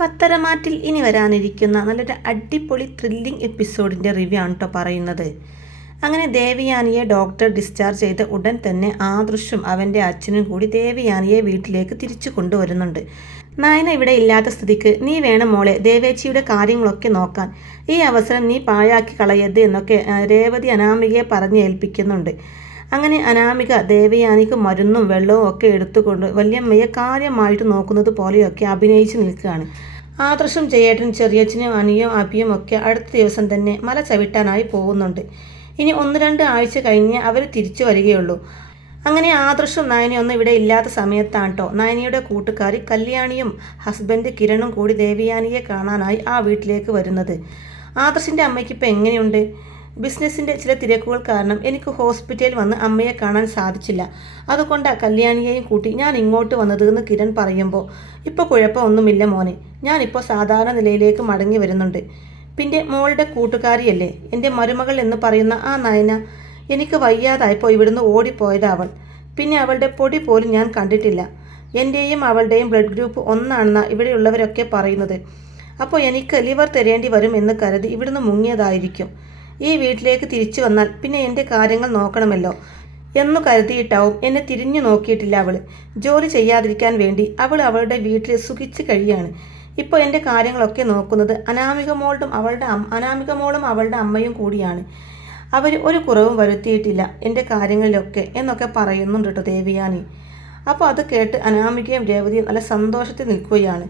പത്തരമാറ്റിൽ ഇനി വരാനിരിക്കുന്ന നല്ലൊരു അടിപൊളി ത്രില്ലിംഗ് എപ്പിസോഡിന്റെ റിവ്യൂ ആണ് കേട്ടോ പറയുന്നത്. അങ്ങനെ ദേവിയാനിയെ ഡോക്ടർ ഡിസ്ചാർജ് ചെയ്ത ഉടൻ തന്നെ ആദൃശും അവന്റെ അച്ഛനും കൂടി ദേവിയാനിയെ വീട്ടിലേക്ക് തിരിച്ചു കൊണ്ടുവരുന്നുണ്ട്. നായന ഇവിടെ ഇല്ലാത്ത സ്ഥിതിക്ക് നീ വേണം മോളെ ദേവേച്ചിയുടെ കാര്യങ്ങളൊക്കെ നോക്കാൻ. ഈ അവസരം നീ പാഴാക്കി കളയരുത് എന്നൊക്കെ രേവതി അനാമികയെ പറഞ്ഞ് ഏൽപ്പിക്കുന്നുണ്ട് അങ്ങനെ അനാമിക ദേവയാനിക്ക് മരുന്നും വെള്ളവും ഒക്കെ എടുത്തുകൊണ്ട് വല്യമ്മയെ കാര്യമായിട്ട് നോക്കുന്നത് പോലെയൊക്കെ അഭിനയിച്ച് നിൽക്കുകയാണ്. ആദർശം ചെയ്യേട്ടൻ ചെറിയച്ഛനും അനിയും അഭിയും ഒക്കെ അടുത്ത ദിവസം തന്നെ മല ചവിട്ടാനായി പോകുന്നുണ്ട്. ഇനി ഒന്ന് രണ്ട് ആഴ്ച കഴിഞ്ഞ് അവർ തിരിച്ചു വരികയുള്ളൂ. അങ്ങനെ ആദർശം നയനിയൊന്നും ഇവിടെ ഇല്ലാത്ത സമയത്താണ് കേട്ടോ നയനിയുടെ കൂട്ടുകാരി കല്യാണിയും ഹസ്ബൻഡ് കിരണും കൂടി ദേവിയാനിയെ കാണാനായി ആ വീട്ടിലേക്ക് വരുന്നത്. ആദർശിന്റെ അമ്മയ്ക്ക് ഇപ്പം എങ്ങനെയുണ്ട്? ബിസിനസ്സിന്റെ ചില തിരക്കുകൾ കാരണം എനിക്ക് ഹോസ്പിറ്റലിൽ വന്ന് അമ്മയെ കാണാൻ സാധിച്ചില്ല. അതുകൊണ്ട് കല്യാണിയെയും കൂട്ടി ഞാൻ ഇങ്ങോട്ട് വന്നത് എന്ന് കിരൺ പറയുമ്പോൾ ഇപ്പോൾ കുഴപ്പമൊന്നുമില്ല മോനെ. ഞാനിപ്പോൾ സാധാരണ നിലയിലേക്ക് മടങ്ങി വരുന്നുണ്ട്. പിന്നെ മോളുടെ കൂട്ടുകാരിയല്ലേ? എന്റെ മരുമകൾ എന്ന് പറയുന്ന ആ നയന എനിക്ക് വയ്യാതായപ്പോൾ ഇവിടുന്ന് ഓടിപ്പോയത് അവൾ പിന്നെ അവളുടെ പൊടി പോലും ഞാൻ കണ്ടിട്ടില്ല. എന്റെയും അവളുടെയും ബ്ലഡ് ഗ്രൂപ്പ് ഒന്നാണെന്ന ഇവിടെയുള്ളവരൊക്കെ പറയുന്നത്. അപ്പോൾ എനിക്ക് ലിവർ തരേണ്ടി വരും എന്ന് കരുതി ഇവിടുന്ന് മുങ്ങിയതായിരിക്കും. ഈ വീട്ടിലേക്ക് തിരിച്ചു വന്നാൽ പിന്നെ എന്റെ കാര്യങ്ങൾ നോക്കണമല്ലോ എന്നു കരുതിയിട്ടാവും എന്നെ തിരിഞ്ഞു നോക്കിയിട്ടില്ല അവൾ ജോലി ചെയ്യാതിരിക്കാൻ വേണ്ടി അവൾ അവളുടെ വീട്ടിൽ സുഖിച്ച് കഴിയാണ്. ഇപ്പോൾ എന്റെ കാര്യങ്ങളൊക്കെ നോക്കുന്നത് അനാമിക മോളും അവളുടെ അനാമിക മോളും അവളുടെ അമ്മയും കൂടിയാണ്. അവർ ഒരു കുറവും വരുത്തിയിട്ടില്ല എന്റെ കാര്യങ്ങളിലൊക്കെ എന്നൊക്കെ പറയുന്നുണ്ട് കേട്ടോ ദേവിയാനി. അപ്പോൾ അത് കേട്ട് അനാമികയും രേവതിയും നല്ല സന്തോഷത്തിൽ നിൽക്കുകയാണ്.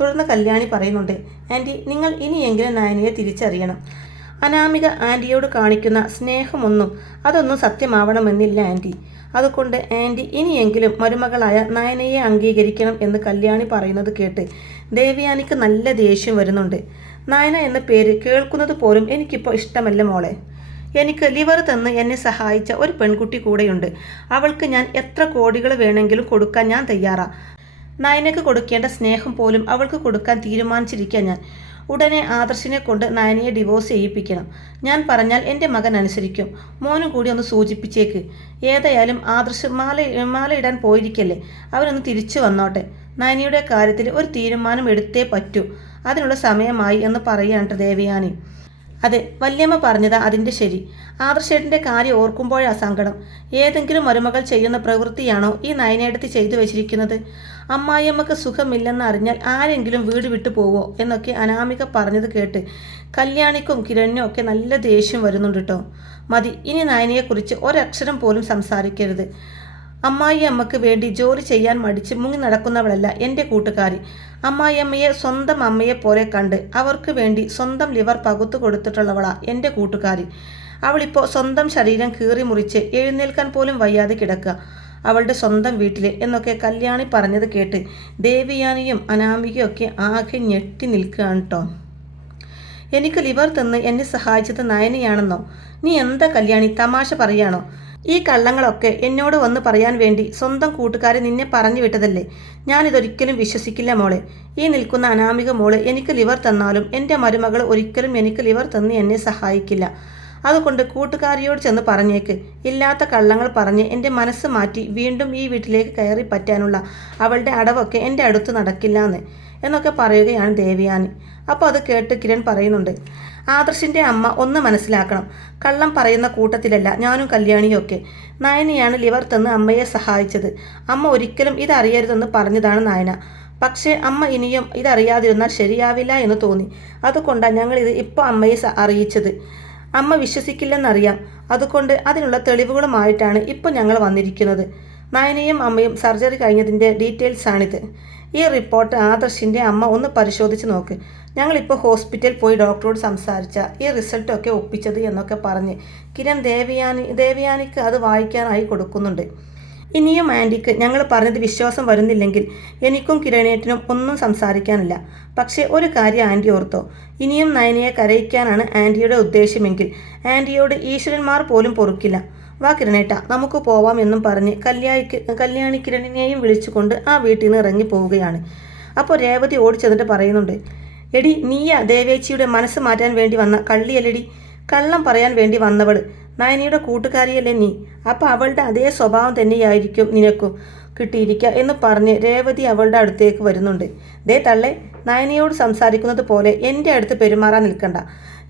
തുടർന്ന് കല്യാണി പറയുന്നുണ്ട് ആന്റി നിങ്ങൾ ഇനിയെങ്കിലും നയനയെ തിരിച്ചറിയണം. അനാമിക ആന്റിയോട് കാണിക്കുന്ന സ്നേഹമൊന്നും അതൊന്നും സത്യമാവണമെന്നില്ല ആന്റി അതുകൊണ്ട് ആന്റി ഇനിയെങ്കിലും മരുമകളായ നയനയെ അംഗീകരിക്കണം എന്ന് കല്യാണി പറയുന്നത് കേട്ട് ദേവയാനിക്ക് നല്ല ദേഷ്യം വരുന്നുണ്ട്. നയന എന്ന പേര് കേൾക്കുന്നത് പോലും എനിക്കിപ്പോൾ ഇഷ്ടമല്ല മോളെ. എനിക്ക് ലിവർ തന്ന് എന്നെ സഹായിച്ച ഒരു പെൺകുട്ടി കൂടെയുണ്ട്. അവൾക്ക് ഞാൻ എത്ര കോടികൾ വേണമെങ്കിലും കൊടുക്കാൻ ഞാൻ തയ്യാറാ. നയനക്ക് കൊടുക്കേണ്ട സ്നേഹം പോലും അവൾക്ക് കൊടുക്കാൻ തീരുമാനിച്ചിരിക്കാൻ ഞാൻ. ഉടനെ ആദർശിനെ കൊണ്ട് നയനയെ ഡിവോഴ്സ് ചെയ്യിപ്പിക്കണം. ഞാൻ പറഞ്ഞാൽ എന്റെ മകൻ അനുസരിക്കും. മോനും കൂടി ഒന്ന് സൂചിപ്പിച്ചേക്ക്. ഏതായാലും ആദർശ് മാല മാലയിടാൻ പോയിരിക്കല്ലേ? അവരൊന്ന് തിരിച്ചു വന്നോട്ടെ. നയനയുടെ കാര്യത്തിൽ ഒരു തീരുമാനം എടുത്തേ പറ്റൂ. അതിനുള്ള സമയമായി എന്ന് പറയുകയാണ് ദേവയാനി. അതെ വല്യമ്മ പറഞ്ഞതാ അതിന്റെ ശരി. ആദർശേട്ടന്റെ കാര്യം ഓർക്കുമ്പോഴാ സങ്കടം. ഏതെങ്കിലും മരുമകൾ ചെയ്യുന്ന പ്രവൃത്തിയാണോ ഈ നയനേടത്ത് ചെയ്തു വെച്ചിരിക്കുന്നത്? അമ്മായിയമ്മക്ക് സുഖമില്ലെന്ന് അറിഞ്ഞാൽ ആരെങ്കിലും വീട് വിട്ടു പോവോ? എന്നൊക്കെ അനാമിക പറഞ്ഞത് കേട്ട് കല്യാണിക്കും കിരണിനും ഒക്കെ നല്ല ദേഷ്യം വരുന്നുണ്ട് കേട്ടോ മതി ഇനി നയനിയെക്കുറിച്ച് ഒരക്ഷരം പോലും സംസാരിക്കരുത്. അമ്മായി അമ്മയ്ക്ക് വേണ്ടി ജോലി ചെയ്യാൻ മടിച്ച് മുങ്ങി നടക്കുന്നവളല്ല എന്റെ കൂട്ടുകാരി. അമ്മായിയമ്മയെ സ്വന്തം അമ്മയെ പോലെ കണ്ട് അവർക്ക് വേണ്ടി സ്വന്തം ലിവർ പകുത്തു കൊടുത്തിട്ടുള്ളവളാ എന്റെ കൂട്ടുകാരി. അവളിപ്പോൾ സ്വന്തം ശരീരം കീറി മുറിച്ച് എഴുന്നേൽക്കാൻ പോലും വയ്യാതെ കിടക്കുക. അവളുടെ സ്വന്തം വീട്ടിൽ എന്നൊക്കെ കല്യാണി പറഞ്ഞത് കേട്ട് ദേവിയാനിയും അനാമികയും ഒക്കെ ആകെ ഞെട്ടി നിൽക്കുകയാണ് കേട്ടോ എനിക്ക് ലിവർ തന്ന് എന്നെ സഹായിച്ചത് നയനിയാണെന്നോ? നീ എന്താ കല്യാണി തമാശ പറയാണോ? ഈ കള്ളങ്ങളൊക്കെ എന്നോട് വന്ന് പറയാൻ വേണ്ടി സ്വന്തം കൂട്ടുകാരെ നിന്നെ പറഞ്ഞു വിട്ടതല്ലേ? ഞാനിതൊരിക്കലും വിശ്വസിക്കില്ല മോളെ. ഈ നിൽക്കുന്ന അനാമിക മോൾ എനിക്ക് ലിവർ തന്നാലും എന്റെ മരുമകൾ ഒരിക്കലും എനിക്ക് ലിവർ തന്ന് എന്നെ സഹായിക്കില്ല. അതുകൊണ്ട് കൂട്ടുകാരിയോട് ചെന്ന് പറഞ്ഞേക്ക്. ഇല്ലാത്ത കള്ളങ്ങൾ പറഞ്ഞ് എന്റെ മനസ്സ് മാറ്റി വീണ്ടും ഈ വീട്ടിലേക്ക് കയറി പറ്റാനുള്ള അവളുടെ അടവൊക്കെ എന്റെ അടുത്ത് നടക്കില്ല എന്ന് എന്നൊക്കെ പറയുകയാണ് ദേവിയാനി. അപ്പോൾ അത് കേട്ട് കിരൺ പറയുന്നുണ്ട് ആദർശിന്റെ അമ്മ ഒന്ന് മനസ്സിലാക്കണം. കള്ളം പറയുന്ന കൂട്ടത്തിലല്ല ഞാനും കല്യാണിയും ഒക്കെ നയനയാണ് ലിവർ തന്ന് അമ്മയെ സഹായിച്ചത്. അമ്മ ഒരിക്കലും ഇതറിയരുതെന്ന് പറഞ്ഞതാണ് നയന. പക്ഷേ അമ്മ ഇനിയും ഇതറിയാതിരുന്നാൽ ശരിയാവില്ല എന്ന് തോന്നി. അതുകൊണ്ടാണ് ഞങ്ങൾ ഇത് ഇപ്പോൾ അമ്മയെ അറിയിച്ചത്. അമ്മ വിശ്വസിക്കില്ലെന്നറിയാം. അതുകൊണ്ട് അതിനുള്ള തെളിവുകളുമായിട്ടാണ് ഇപ്പോൾ ഞങ്ങൾ വന്നിരിക്കുന്നത്. നയനയും അമ്മയും സർജറി കഴിഞ്ഞതിന്റെ ഡീറ്റെയിൽസ് ആണിത്. ഈ റിപ്പോർട്ട് ആദർശിന്റെ അമ്മ ഒന്ന് പരിശോധിച്ച് നോക്ക്. ഞങ്ങളിപ്പോൾ ഹോസ്പിറ്റൽ പോയി ഡോക്ടറോട് സംസാരിച്ച ഈ റിസൾട്ടൊക്കെ ഒപ്പിച്ചത് എന്നൊക്കെ പറഞ്ഞ് കിരൺ ദേവിയാനി ദേവിയാനിക്ക് അത് വായിക്കാനായി കൊടുക്കുന്നുണ്ട്. ഇനിയും ആന്റിക്ക് ഞങ്ങൾ പറഞ്ഞത് വിശ്വാസം വരുന്നില്ലെങ്കിൽ എനിക്കും കിരണേറ്റിനും ഒന്നും സംസാരിക്കാനില്ല. പക്ഷേ ഒരു കാര്യം ആന്റി ഓർത്തോ ഇനിയും നയനയെ കരയിക്കാനാണ് ആന്റിയുടെ ഉദ്ദേശമെങ്കിൽ ആന്റിയോട് ഈശ്വരന്മാർ പോലും പൊറുക്കില്ല. വാ കിരണേട്ട നമുക്ക് പോവാം എന്നും പറഞ്ഞ് കല്യാണിക്ക് കല്യാണി കിരണിനെയും വിളിച്ചുകൊണ്ട് ആ വീട്ടിൽ നിന്ന് ഇറങ്ങി പോവുകയാണ്. അപ്പോൾ രേവതി ഓടിച്ചെന്നിട്ട് പറയുന്നുണ്ട് എടി നീയ ദേവേച്ചിയുടെ മനസ്സ് മാറ്റാൻ വേണ്ടി വന്ന കള്ളിയല്ലടി കള്ളം പറയാൻ വേണ്ടി വന്നവൾ. നയനിയുടെ കൂട്ടുകാരിയല്ലേ നീ? അപ്പോൾ അവളുടെ അതേ സ്വഭാവം തന്നെയായിരിക്കും നിനക്കും കിട്ടിയിരിക്കുക എന്ന് പറഞ്ഞ് രേവതി അവളുടെ അടുത്തേക്ക് വരുന്നുണ്ട്. ദേ തള്ളെ നയനിയോട് സംസാരിക്കുന്നത് പോലെ എന്റെ അടുത്ത് പെരുമാറാൻ നിൽക്കണ്ട.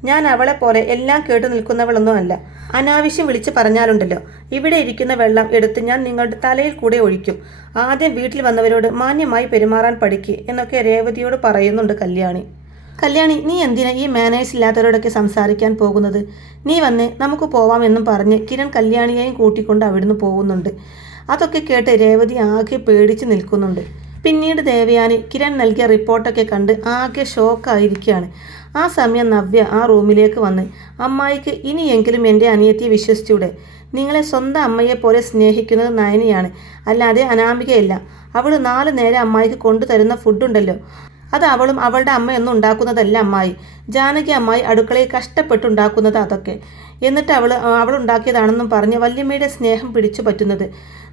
ഞാൻ അവളെ പോലെ എല്ലാം കേട്ടു നിൽക്കുന്നവളൊന്നും അല്ല. അനാവശ്യം വിളിച്ച് പറഞ്ഞാലുണ്ടല്ലോ. ഇവിടെ ഇരിക്കുന്ന വെള്ളം എടുത്ത് ഞാൻ നിങ്ങളുടെ തലയിൽ കൂടെ ഒഴിക്കും. ആദ്യം വീട്ടിൽ വന്നവരോട് മാന്യമായി പെരുമാറാൻ പഠിക്കുക എന്നൊക്കെ രേവതിയോട് പറയുന്നുണ്ട് കല്യാണി. കല്യാണി നീ എന്തിനാ ഈ മാനേഴ്സ് ഇല്ലാത്തവരോടൊക്കെ സംസാരിക്കാൻ പോകുന്നത്? നീ വന്ന് നമുക്ക് പോവാമെന്നും പറഞ്ഞ് കിരൺ കല്യാണിയെയും കൂട്ടിക്കൊണ്ട് അവിടുന്ന് പോകുന്നുണ്ട്. അതൊക്കെ കേട്ട് രേവതി ആകെ പേടിച്ച് നിൽക്കുന്നുണ്ട്. പിന്നീട് ദേവയാനി കിരൺ നൽകിയ റിപ്പോർട്ടൊക്കെ കണ്ട് ആകെ ഷോക്കായിരിക്കുകയാണ് ആ സമയം നവ്യ ആ റൂമിലേക്ക് വന്ന് അമ്മായിക്ക് ഇനിയെങ്കിലും എന്റെ അനിയത്തിയെ വിശ്വസിച്ചൂടെ? നിങ്ങളെ സ്വന്തം അമ്മയെ പോലെ സ്നേഹിക്കുന്നത് നയനിയാണ്. അല്ലാതെ അനാമികയല്ല. അവൾ നാല് നേരം അമ്മായിക്ക് കൊണ്ടുതരുന്ന ഫുഡുണ്ടല്ലോ അത് അവളും അവളുടെ അമ്മയൊന്നും ഉണ്ടാക്കുന്നതല്ല അമ്മായി. ജാനകി അമ്മായി അടുക്കളയിൽ കഷ്ടപ്പെട്ടുണ്ടാക്കുന്നത് അതൊക്കെ. എന്നിട്ട് അവൾ അവൾ ഉണ്ടാക്കിയതാണെന്നും പറഞ്ഞ് വല്യമ്മയുടെ സ്നേഹം പിടിച്ചു പറ്റുന്നത്.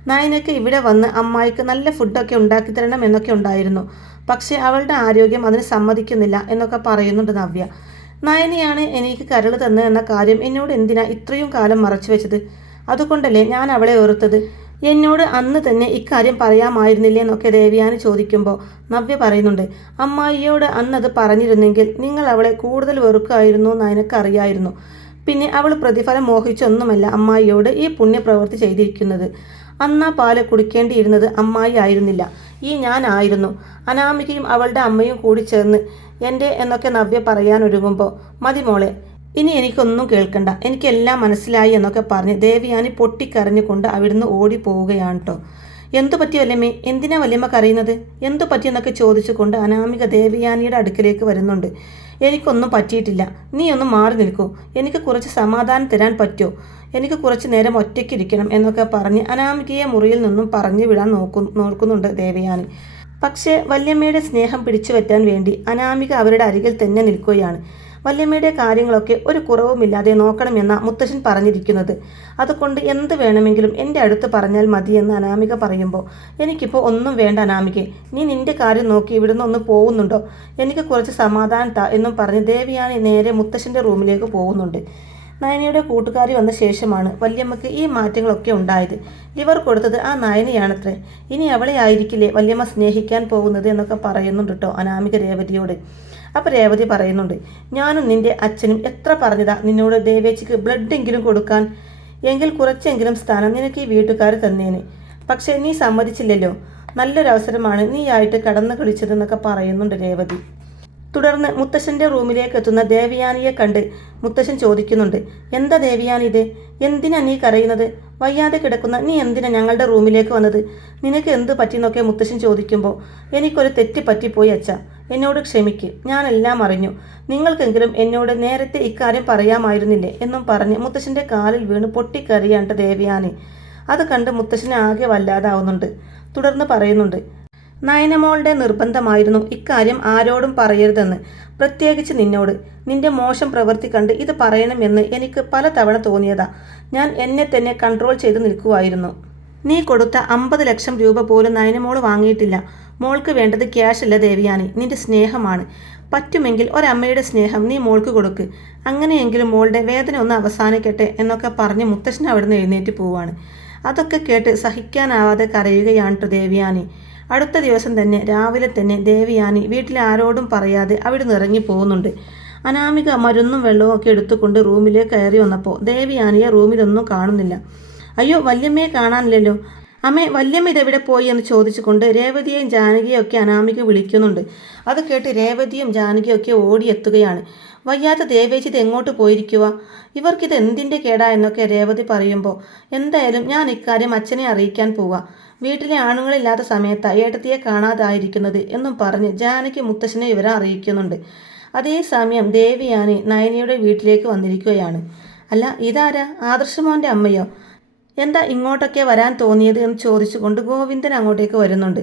നയനയ്ക്ക് ഇവിടെ വന്ന് അമ്മായിക്ക് നല്ല ഫുഡൊക്കെ ഉണ്ടാക്കി തരണം എന്നൊക്കെ ഉണ്ടായിരുന്നു. പക്ഷേ അവളുടെ ആരോഗ്യം അതിന് സമ്മതിക്കുന്നില്ല എന്നൊക്കെ പറയുന്നുണ്ട് നവ്യ. നയനയാണ് എനിക്ക് കരൾ തന്നത് എന്ന കാര്യം എന്നോട് എന്തിനാ ഇത്രയും കാലം മറച്ചു വെച്ചത്? അതുകൊണ്ടല്ലേ ഞാൻ അവളെ ഓർത്തത്? എന്നോട് അന്ന് തന്നെ ഇക്കാര്യം പറയാമായിരുന്നില്ലേ എന്നൊക്കെ ദേവിയാനി ചോദിക്കുമ്പോൾ നവ്യ പറയുന്നുണ്ട് അമ്മായിയോട് അന്നത് പറഞ്ഞിരുന്നെങ്കിൽ നിങ്ങൾ അവളെ കൂടുതൽ വെറുക്കായിരുന്നു എന്ന് എനിക്കറിയായിരുന്നു പിന്നെ അവൾ പ്രതിഫലം മോഹിച്ചൊന്നുമല്ല അമ്മായിയോട് ഈ പുണ്യപ്രവൃത്തി ചെയ്തിരിക്കുന്നത്. അന്നാ പാൽ കുടിക്കേണ്ടിയിരുന്നത് അമ്മായി ആയിരുന്നില്ല. ഈ ഞാനായിരുന്നു. അനാമികയും അവളുടെ അമ്മയും കൂടി ചേർന്ന് എന്റെ എന്നൊക്കെ നവ്യ പറയാനൊരുങ്ങുമ്പോൾ മതി മോളെ ഇനി എനിക്കൊന്നും കേൾക്കണ്ട. എനിക്കെല്ലാം മനസ്സിലായി എന്നൊക്കെ പറഞ്ഞ് ദേവിയാനി പൊട്ടിക്കരഞ്ഞുകൊണ്ട് അവിടുന്ന് ഓടി പോവുകയാണ് കേട്ടോ എന്തു പറ്റി വല്യമ്മേ? എന്തിനാ വല്യമ്മ കരയുന്നത്? എന്തു പറ്റിയെന്നൊക്കെ ചോദിച്ചുകൊണ്ട് അനാമിക ദേവിയാനിയുടെ അടുക്കിലേക്ക് വരുന്നുണ്ട്. എനിക്കൊന്നും പറ്റിയിട്ടില്ല. നീ ഒന്ന് മാറി നിൽക്കൂ. എനിക്ക് കുറച്ച് സമാധാനം തരാൻ പറ്റുമോ എനിക്ക് കുറച്ച് നേരം ഒറ്റയ്ക്കിരിക്കണം എന്നൊക്കെ പറഞ്ഞ് അനാമികയെ മുറിയിൽ നിന്നും പറഞ്ഞു വിടാൻ നോക്കു നോക്കുന്നുണ്ട് ദേവയാനി. പക്ഷേ വല്യമ്മയുടെ സ്നേഹം പിടിച്ചു പറ്റാൻ വേണ്ടി അനാമിക അവരുടെ അരികിൽ തന്നെ നിൽക്കുകയാണ്. വല്യമ്മയുടെ കാര്യങ്ങളൊക്കെ ഒരു കുറവുമില്ലാതെ നോക്കണമെന്ന മുത്തശ്ശൻ പറഞ്ഞിരിക്കുന്നത്. അതുകൊണ്ട് എന്ത് വേണമെങ്കിലും എന്റെ അടുത്ത് പറഞ്ഞാൽ മതിയെന്ന് അനാമിക പറയുമ്പോൾ എനിക്കിപ്പോൾ ഒന്നും വേണ്ട അനാമിക നീ നിന്റെ കാര്യം നോക്കി ഇവിടുന്ന് ഒന്ന് പോകുന്നുണ്ടോ? എനിക്ക് കുറച്ച് സമാധാനം എന്നും പറഞ്ഞ് ദേവിയാനി നേരെ മുത്തശ്ശന്റെ റൂമിലേക്ക് പോകുന്നുണ്ട്. നയനയുടെ കൂട്ടുകാരി വന്ന ശേഷമാണ് വല്യമ്മക്ക് ഈ മാറ്റങ്ങളൊക്കെ ഉണ്ടായത്. ലിവർ കൊടുത്തത് ആ നയനയാണത്രേ. ഇനി അവളെ ആയിരിക്കില്ലേ വല്യമ്മ സ്നേഹിക്കാൻ പോകുന്നത് എന്നൊക്കെ പറയുന്നുണ്ട് കേട്ടോ അനാമിക രേവതിയോട്. അപ്പോൾ രേവതി പറയുന്നുണ്ട് ഞാനും നിന്റെ അച്ഛനും എത്ര പറഞ്ഞതാ നിന്നോട് ദേവേച്ചിക്ക് ബ്ലഡെങ്കിലും കൊടുക്കാൻ? എങ്കിൽ കുറച്ചെങ്കിലും സ്ഥാനം നിനക്ക് ഈ വീട്ടുകാർ തന്നേനെ. പക്ഷേ നീ സമ്മതിച്ചില്ലല്ലോ. നല്ലൊരവസരമാണ് നീയായിട്ട് കടന്നു കളിച്ചതെന്നൊക്കെ പറയുന്നുണ്ട് രേവതി. തുടർന്ന് മുത്തശ്ശന്റെ റൂമിലേക്ക് എത്തുന്ന ദേവയാനിയെ കണ്ട് മുത്തശ്ശൻ ചോദിക്കുന്നുണ്ട് എന്താ ദേവയാനി ഇത്? എന്തിനാ നീ കരയുന്നത്? വയ്യാതെ കിടക്കുന്ന നീ എന്തിനാ ഞങ്ങളുടെ റൂമിലേക്ക് വന്നത്? നിനക്ക് എന്ത് പറ്റിയെന്നൊക്കെ മുത്തശ്ശൻ ചോദിക്കുമ്പോൾ എനിക്കൊരു തെറ്റ് പറ്റിപ്പോയി അച്ഛ. എന്നോട് ക്ഷമിക്ക്. ഞാനെല്ലാം അറിഞ്ഞു. നിങ്ങൾക്കെങ്കിലും എന്നോട് നേരത്തെ ഇക്കാര്യം പറയാമായിരുന്നില്ലേ? എന്നും പറഞ്ഞ് മുത്തശ്ശന്റെ കാലിൽ വീണ് പൊട്ടിക്കറിയാണ്ട് ദേവിയാനി. അത് കണ്ട് മുത്തശ്ശനെ ആകെ വല്ലാതാവുന്നുണ്ട്. തുടർന്ന് പറയുന്നുണ്ട് നയനമോളുടെ നിർബന്ധമായിരുന്നു ഇക്കാര്യം ആരോടും പറയരുതെന്ന്. പ്രത്യേകിച്ച് നിന്നോട്. നിന്റെ മോശം പ്രവൃത്തി കണ്ട് ഇത് പറയണമെന്ന് എനിക്ക് പലതവണ തോന്നിയതാ. ഞാൻ എന്നെ തന്നെ കൺട്രോൾ ചെയ്ത് നിൽക്കുമായിരുന്നു നീ കൊടുത്ത അമ്പത് ലക്ഷം രൂപ പോലും നയനമോൾ വാങ്ങിയിട്ടില്ല. മോൾക്ക് വേണ്ടത് ക്യാഷ് അല്ല ദേവിയാനി. നിന്റെ സ്നേഹമാണ്. പറ്റുമെങ്കിൽ ഒരമ്മയുടെ സ്നേഹം നീ മോൾക്ക് കൊടുക്ക്. അങ്ങനെയെങ്കിലും മോളുടെ വേദന ഒന്ന് അവസാനിക്കട്ടെ എന്നൊക്കെ പറഞ്ഞ് മുത്തശ്ശൻ അവിടുന്ന് എഴുന്നേറ്റ് പോവാണ്. അതൊക്കെ കേട്ട് സഹിക്കാനാവാതെ കരയുകയാണ് ദേവിയാനി. അടുത്ത ദിവസം തന്നെ രാവിലെ തന്നെ ദേവിയാനി വീട്ടിലെ ആരോടും പറയാതെ അവിടെ ഇറങ്ങി പോകുന്നുണ്ട്. അനാമിക മരുന്നും വെള്ളവും ഒക്കെ എടുത്തുകൊണ്ട് റൂമിലേക്ക് കയറി വന്നപ്പോൾ ദേവിയാനിയെ റൂമിലൊന്നും കാണുന്നില്ല. അയ്യോ വല്യമ്മയെ കാണാനില്ലല്ലോ? അമ്മേ വല്യമ്മ ഇതെവിടെ പോയി? എന്ന് ചോദിച്ചുകൊണ്ട് രേവതിയെയും ജാനകിയും ഒക്കെ അനാമിക വിളിക്കുന്നുണ്ട്. അത് കേട്ട് രേവതിയും ജാനകിയും ഒക്കെ ഓടിയെത്തുകയാണ് വയ്യാത്ത ദേവേച്ചി ഇത് എങ്ങോട്ട് പോയിരിക്കുക ഇവർക്കിത് എന്തിന്റെ കേടാ? എന്നൊക്കെ രേവതി പറയുമ്പോൾ എന്തായാലും ഞാൻ ഇക്കാര്യം അച്ഛനെ അറിയിക്കാൻ പോവാ. വീട്ടിലെ ആണുങ്ങളില്ലാത്ത സമയത്ത് ഏട്ടത്തിയെ കാണാതായിരിക്കുന്നത് എന്നും പറഞ്ഞ് ജാനകി മുത്തശ്ശനെ വിവരം അറിയിക്കുന്നുണ്ട്. അതേസമയം ദേവിയാനി നയനിയുടെ വീട്ടിലേക്ക് വന്നിരിക്കുകയാണ്. അല്ല ഇതാരാ? ആദർശമോന്റെ അമ്മയോ? എന്താ ഇങ്ങോട്ടൊക്കെ വരാൻ തോന്നിയത്? എന്ന് ചോദിച്ചുകൊണ്ട് ഗോവിന്ദൻ അങ്ങോട്ടേക്ക് വരുന്നുണ്ട്.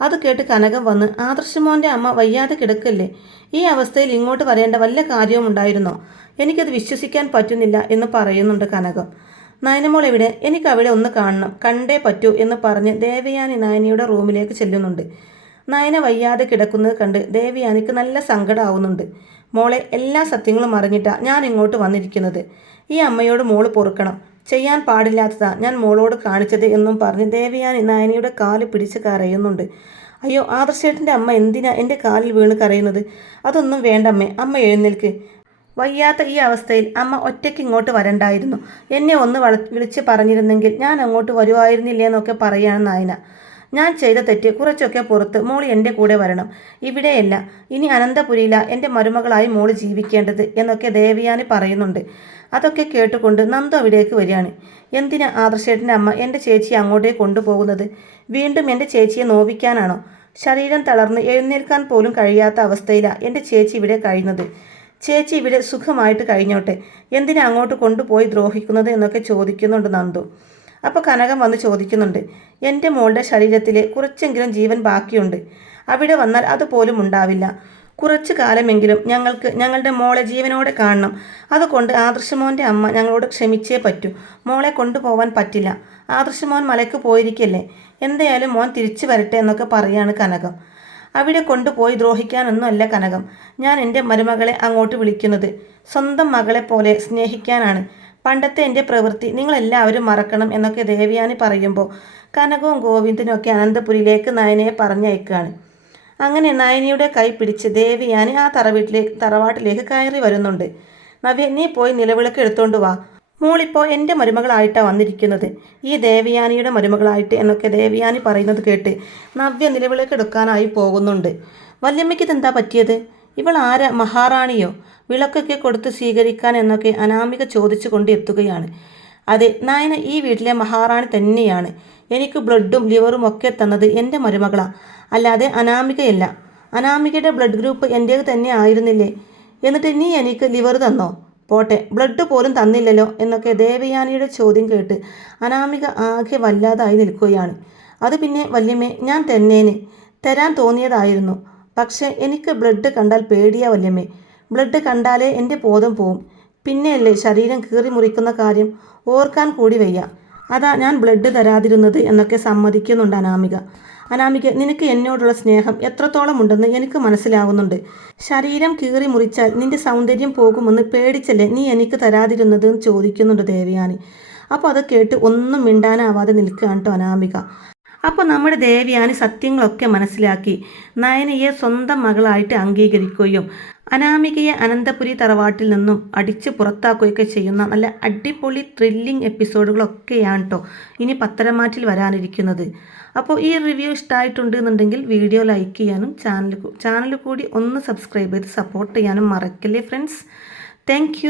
അത് കേട്ട് കനകം വന്ന് ആദർശമോന്റെ അമ്മ വയ്യാതെ കിടക്കല്ലേ? ഈ അവസ്ഥയിൽ ഇങ്ങോട്ട് വരേണ്ട വല്ല കാര്യവും ഉണ്ടായിരുന്നോ? എനിക്കത് വിശ്വസിക്കാൻ പറ്റുന്നില്ല എന്ന് പറയുന്നുണ്ട് കനകം. നയനമോൾ എവിടെ എനിക്ക് അവിടെ ഒന്ന് കാണണം. കണ്ടേ പറ്റൂ എന്ന് പറഞ്ഞ് ദേവയാനി നയനിയുടെ റൂമിലേക്ക് ചെല്ലുന്നുണ്ട്. നയന വയ്യാതെ കിടക്കുന്നത് കണ്ട് ദേവയാനിക്ക് നല്ല സങ്കടമാവുന്നുണ്ട് മോളെ എല്ലാ സത്യങ്ങളും അറിഞ്ഞിട്ടാ ഞാൻ ഇങ്ങോട്ട് വന്നിരിക്കുന്നത്. ഈ അമ്മയോട് മോൾ പൊറുക്കണം. ചെയ്യാൻ പാടില്ലാത്തതാ ഞാൻ മോളോട് കാണിച്ചത് എന്നും പറഞ്ഞ് ദേവയാനി നയനയുടെ കാൽ പിടിച്ച് കരയുന്നുണ്ട്. അയ്യോ ആദർശേട്ടന്റെ അമ്മ എന്തിനാ എന്റെ കാലിൽ വീണ് കരയുന്നത്? അതൊന്നും വേണ്ടമ്മേ അമ്മ എഴുന്നേൽക്ക്. വയ്യാത്ത ഈ അവസ്ഥയിൽ അമ്മ ഒറ്റയ്ക്ക് ഇങ്ങോട്ട് വരണ്ടായിരുന്നു. എന്നെ ഒന്ന് വള വിളിച്ച് പറഞ്ഞിരുന്നെങ്കിൽ ഞാൻ അങ്ങോട്ട് വരുമായിരുന്നില്ലേ എന്നൊക്കെ പറയാണ് നായന. ഞാൻ ചെയ്ത തെറ്റ് കുറച്ചൊക്കെ പുറത്ത് മോളി എന്റെ കൂടെ വരണം. ഇവിടെയല്ല ഇനി അനന്തപുരിയില എന്റെ മരുമകളായി മോൾ ജീവിക്കേണ്ടത് എന്നൊക്കെ ദേവിയാനി പറയുന്നുണ്ട്. അതൊക്കെ കേട്ടുകൊണ്ട് നന്ദു അവിടേക്ക് വരികയാണ്. എന്തിനാ ആദർശേട്ടന്റെ അമ്മ എന്റെ ചേച്ചിയെ അങ്ങോട്ടേ കൊണ്ടുപോകുന്നത്? വീണ്ടും എന്റെ ചേച്ചിയെ നോവിക്കാനാണോ? ശരീരം തളർന്ന് എഴുന്നേൽക്കാൻ പോലും കഴിയാത്ത അവസ്ഥയിലാണ് എന്റെ ചേച്ചി ഇവിടെ കഴിയുന്നത്. ചേച്ചി ഇവിടെ സുഖമായിട്ട് കഴിഞ്ഞോട്ടെ? എന്തിനാ അങ്ങോട്ട് കൊണ്ടുപോയി ദ്രോഹിക്കുന്നത് എന്നൊക്കെ ചോദിക്കുന്നുണ്ട് നന്ദു. അപ്പോൾ കനകം വന്ന് ചോദിക്കുന്നുണ്ട് എന്റെ മോളുടെ ശരീരത്തിൽ കുറച്ചെങ്കിലും ജീവൻ ബാക്കിയുണ്ട്. അവിടെ വന്നാൽ അതുപോലും ഉണ്ടാവില്ല. കുറച്ച് കാലമെങ്കിലും ഞങ്ങൾക്ക് ഞങ്ങളുടെ മോളെ ജീവനോടെ കാണണം. അതുകൊണ്ട് ആദർശമോന്റെ അമ്മ ഞങ്ങളോട് ക്ഷമിച്ചേ പറ്റൂ. മോളെ കൊണ്ടുപോകാൻ പറ്റില്ല. ആദർശമോൻ മലയ്ക്ക് പോയിരിക്കല്ലേ? എന്തായാലും മോൻ തിരിച്ചു വരട്ടെ എന്നൊക്കെ പറയാണ് കനകം. അവിടെ കൊണ്ടുപോയി ദ്രോഹിക്കാനൊന്നുമല്ല കനകം. ഞാൻ എന്റെ മരുമകളെ അങ്ങോട്ട് വിളിക്കുന്നത്. സ്വന്തം മകളെ പോലെ സ്നേഹിക്കാനാണ്. പണ്ടത്തെ എന്റെ പ്രവൃത്തി നിങ്ങളെല്ലാവരും മറക്കണം എന്നൊക്കെ ദേവിയാനി പറയുമ്പോൾ കനകവും ഗോവിന്ദനും ഒക്കെ അനന്തപുരിയിലേക്ക് നയനയെ പറഞ്ഞയക്കുകയാണ്. അങ്ങനെ നയനിയുടെ കൈ പിടിച്ച് ദേവിയാനി ആ തറവീട്ടിലേക്ക് തറവാട്ടിലേക്ക് കയറി വരുന്നുണ്ട്. നവ്യ നീ പോയി നിലവിളക്ക് എടുത്തോണ്ട് വാ. മോളിപ്പോൾ എന്റെ മരുമകളായിട്ടാണ് വന്നിരിക്കുന്നത്. ഈ ദേവയാനിയുടെ മരുമകളായിട്ട് എന്നൊക്കെ ദേവയാനി പറയുന്നത് കേട്ട് നവ്യ നിലവിളക്ക് എടുക്കാനായി പോകുന്നുണ്ട്. വല്യമ്മയ്ക്ക് ഇതെന്താ പറ്റിയത്? ഇവൾ ആര? മഹാറാണിയോ? വിളക്കൊക്കെ കൊടുത്ത് സ്വീകരിക്കാൻ എന്നൊക്കെ അനാമിക ചോദിച്ചു കൊണ്ട് എത്തുകയാണ്. അതെ നായന ഈ വീട്ടിലെ മഹാറാണി തന്നെയാണ്. എനിക്ക് ബ്ലഡും ലിവറും ഒക്കെ തന്നത് എന്റെ മരുമകളാ. അല്ലാതെ അനാമികയല്ല. അനാമികയുടെ ബ്ലഡ് ഗ്രൂപ്പ് എന്റേത് തന്നെ ആയിരുന്നില്ലേ? എന്നിട്ട് നീ എനിക്ക് ലിവർ തന്നോ? പോട്ടെ ബ്ലഡ് പോലും തന്നില്ലല്ലോ എന്നൊക്കെ ദേവയാനിയുടെ ചോദ്യം കേട്ട് അനാമിക ആകെ വല്ലാതായി നിൽക്കുകയാണ്. അത് പിന്നെ വല്യമ്മേ ഞാൻ തന്നേന്. തരാൻ തോന്നിയതായിരുന്നു. പക്ഷേ എനിക്ക് ബ്ലഡ് കണ്ടാൽ പേടിയാ വല്യമ്മേ. ബ്ലഡ് കണ്ടാലേ എന്റെ ബോധം പോവും. പിന്നെയല്ലേ ശരീരം കീറി മുറിക്കുന്ന കാര്യം ഓർക്കാൻ കൂടി വയ്യ. അതാ ഞാൻ ബ്ലഡ് തരാതിരുന്നത് എന്നൊക്കെ സമ്മതിക്കുന്നുണ്ട് അനാമിക. അനാമിക നിനക്ക് എന്നോടുള്ള സ്നേഹം എത്രത്തോളം ഉണ്ടെന്ന് എനിക്ക് മനസ്സിലാവുന്നുണ്ട്. ശരീരം കീറി മുറിച്ചാൽ നിന്റെ സൗന്ദര്യം പോകുമെന്ന് പേടിച്ചല്ലേ നീ എനിക്ക് തരാതിരുന്നത് ചോദിക്കുന്നുണ്ട് ദേവയാനി. അപ്പോൾ അത് കേട്ട് ഒന്നും മിണ്ടാനാവാതെ നിൽക്കുകയാണ് കേട്ടോ അനാമിക. അപ്പോൾ നമ്മുടെ ദേവയാനി സത്യങ്ങളൊക്കെ മനസ്സിലാക്കി നയനയെ സ്വന്തം മകളായിട്ട് അംഗീകരിക്കുകയും അനാമികയെ അനന്തപുരി തറവാട്ടിൽ നിന്നും അടിച്ച് പുറത്താക്കുകയൊക്കെ ചെയ്യുന്ന നല്ല അടിപൊളി ത്രില്ലിംഗ് എപ്പിസോഡുകളൊക്കെയാണ് കേട്ടോ ഇനി പത്തരമാറ്റിൽ വരാനിരിക്കുന്നത്. അപ്പോൾ ഈ റിവ്യൂ ഇഷ്ടമായിട്ടുണ്ട് എന്നുണ്ടെങ്കിൽ വീഡിയോ ലൈക്ക് ചെയ്യാനും ചാനൽ ചാനൽ കൂടി ഒന്ന് സബ്സ്ക്രൈബ് ചെയ്ത് സപ്പോർട്ട് ചെയ്യാനും മറക്കല്ലേ ഫ്രണ്ട്സ് താങ്ക്